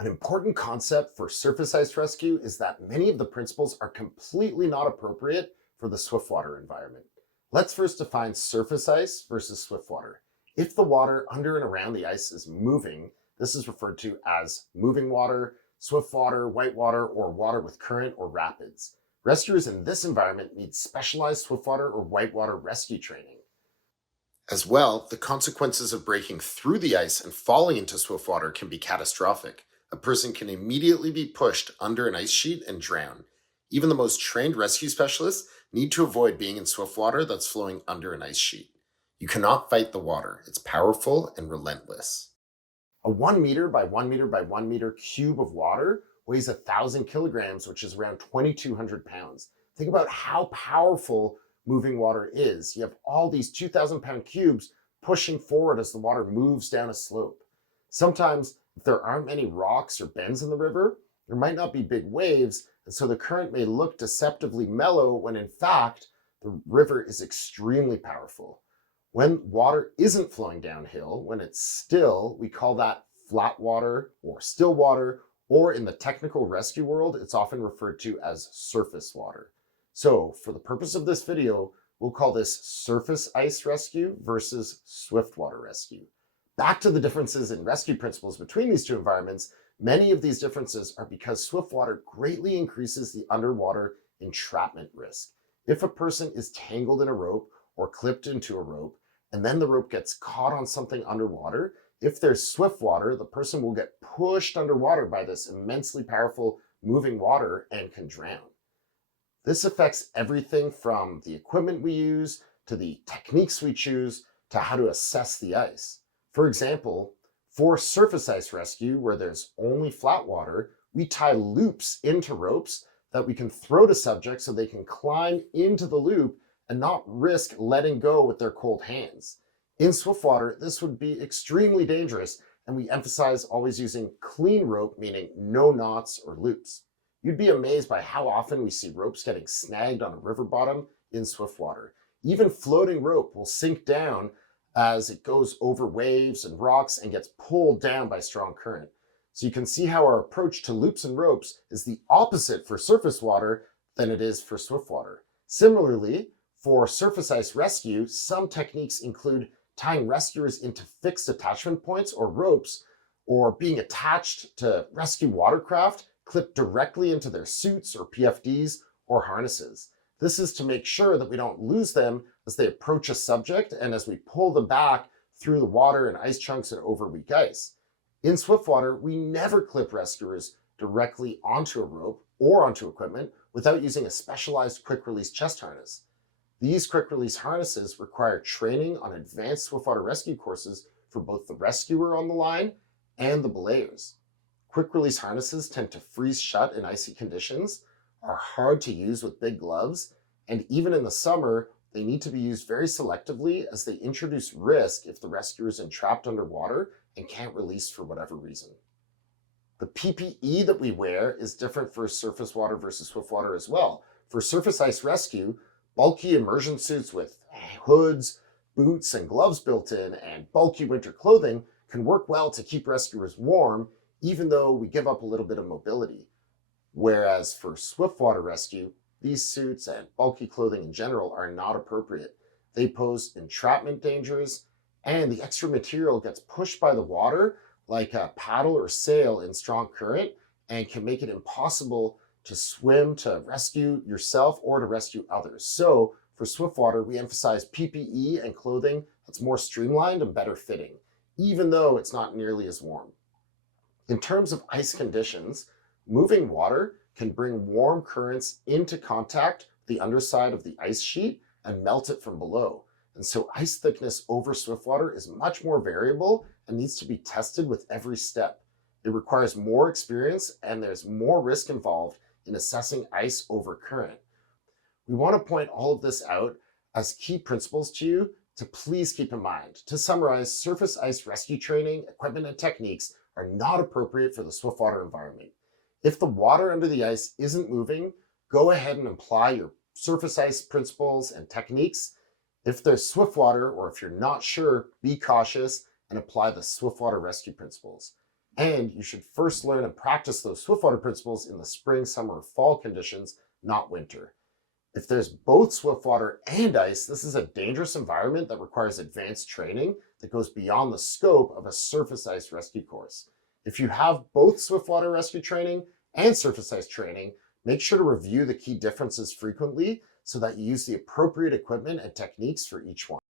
An important concept for surface ice rescue is that many of the principles are completely not appropriate for the swiftwater environment. Let's first define surface ice versus swiftwater. If the water under and around the ice is moving, this is referred to as moving water, swiftwater, whitewater, or water with current or rapids. Rescuers in this environment need specialized swiftwater or whitewater rescue training. As well, the consequences of breaking through the ice and falling into swiftwater can be catastrophic. A person can immediately be pushed under an ice sheet and drown. Even the most trained rescue specialists need to avoid being in swiftwater that's flowing under an ice sheet. You cannot fight the water, it's powerful and relentless. A 1 meter by 1 meter by 1 meter cube of water weighs 1,000 kilograms, which is around 2,200 pounds. Think about how powerful moving water is. You have all these 2,000 pound cubes pushing forward as the water moves down a slope. Sometimes, if there aren't many rocks or bends in the river, there might not be big waves, and so the current may look deceptively mellow when in fact, the river is extremely powerful. When water isn't flowing downhill, when it's still, we call that flat water or still water, or in the technical rescue world, it's often referred to as surface water. So for the purpose of this video, we'll call this surface ice rescue versus swiftwater rescue. Back to the differences in rescue principles between these two environments, many of these differences are because swiftwater greatly increases the underwater entrapment risk. If a person is tangled in a rope or clipped into a rope, and then the rope gets caught on something underwater, if there's swift water, the person will get pushed underwater by this immensely powerful moving water and can drown. This affects everything from the equipment we use, to the techniques we choose, to how to assess the ice. For example, for surface ice rescue, where there's only flat water, we tie loops into ropes that we can throw to subjects so they can climb into the loop and not risk letting go with their cold hands. In swiftwater, this would be extremely dangerous, and we emphasize always using clean rope, meaning no knots or loops. You'd be amazed by how often we see ropes getting snagged on a river bottom in swiftwater. Even floating rope will sink down as it goes over waves and rocks and gets pulled down by strong current. So you can see how our approach to loops and ropes is the opposite for surface water than it is for swiftwater. Similarly, for surface ice rescue, some techniques include tying rescuers into fixed attachment points or ropes, or being attached to rescue watercraft clipped directly into their suits or PFDs or harnesses. This is to make sure that we don't lose them as they approach a subject and as we pull them back through the water and ice chunks and over weak ice. In swiftwater, we never clip rescuers directly onto a rope or onto equipment without using a specialized quick release chest harness. These quick release harnesses require training on advanced swiftwater rescue courses for both the rescuer on the line and the belayers. Quick release harnesses tend to freeze shut in icy conditions, are hard to use with big gloves, and even in the summer, they need to be used very selectively as they introduce risk if the rescuer is entrapped underwater and can't release for whatever reason. The PPE that we wear is different for surface water versus swiftwater as well. For surface ice rescue, bulky immersion suits with hoods, boots, and gloves built in, and bulky winter clothing can work well to keep rescuers warm, even though we give up a little bit of mobility. Whereas for swiftwater rescue, these suits and bulky clothing in general are not appropriate. They pose entrapment dangers, and the extra material gets pushed by the water like a paddle or sail in strong current and can make it impossible to swim to rescue yourself or to rescue others. So for swiftwater, we emphasize PPE and clothing that's more streamlined and better fitting, even though it's not nearly as warm. In terms of ice conditions, moving water can bring warm currents into contact with the underside of the ice sheet and melt it from below. And so ice thickness over swiftwater is much more variable and needs to be tested with every step. It requires more experience and there's more risk involved in assessing ice over current. We want to point all of this out as key principles to you to please keep in mind. To summarize, surface ice rescue training, equipment, and techniques are not appropriate for the swiftwater environment. If the water under the ice isn't moving, go ahead and apply your surface ice principles and techniques. If there's swiftwater, or if you're not sure, be cautious and apply the swiftwater rescue principles. And you should first learn and practice those Swiftwater principles in the spring, summer, or fall conditions, not winter. If there's both Swiftwater and ice, this is a dangerous environment that requires advanced training that goes beyond the scope of a surface ice rescue course. If you have both Swiftwater rescue training and surface ice training, make sure to review the key differences frequently so that you use the appropriate equipment and techniques for each one.